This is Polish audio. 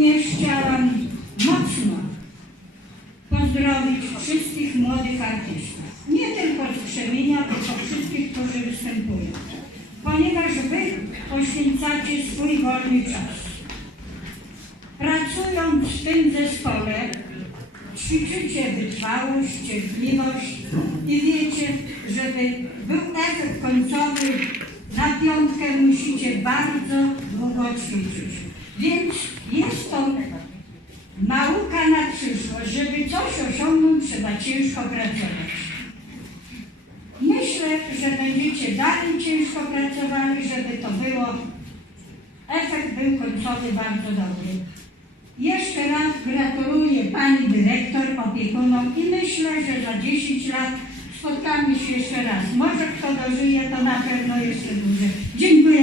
również chciałam mocno pozdrowić wszystkich młodych artystów. Nie tylko z Krzemienia, tylko wszystkich, którzy występują. Ponieważ Wy poświęcacie swój wolny czas. Pracując w tym zespole, ćwiczycie wytrwałość, cierpliwość i wiecie, żeby był efekt końcowy na piątkę musicie bardzo długo ćwiczyć. Więc to nauka na przyszłość. Żeby coś osiągnąć, trzeba ciężko pracować. Myślę, że będziecie dalej ciężko pracowali, żeby to było, efekt był końcowy bardzo dobry. Jeszcze raz gratuluję Pani Dyrektor, opiekunom i myślę, że za 10 lat spotkamy się jeszcze raz. Może kto dożyje, to na pewno jeszcze dłużej. Dziękuję.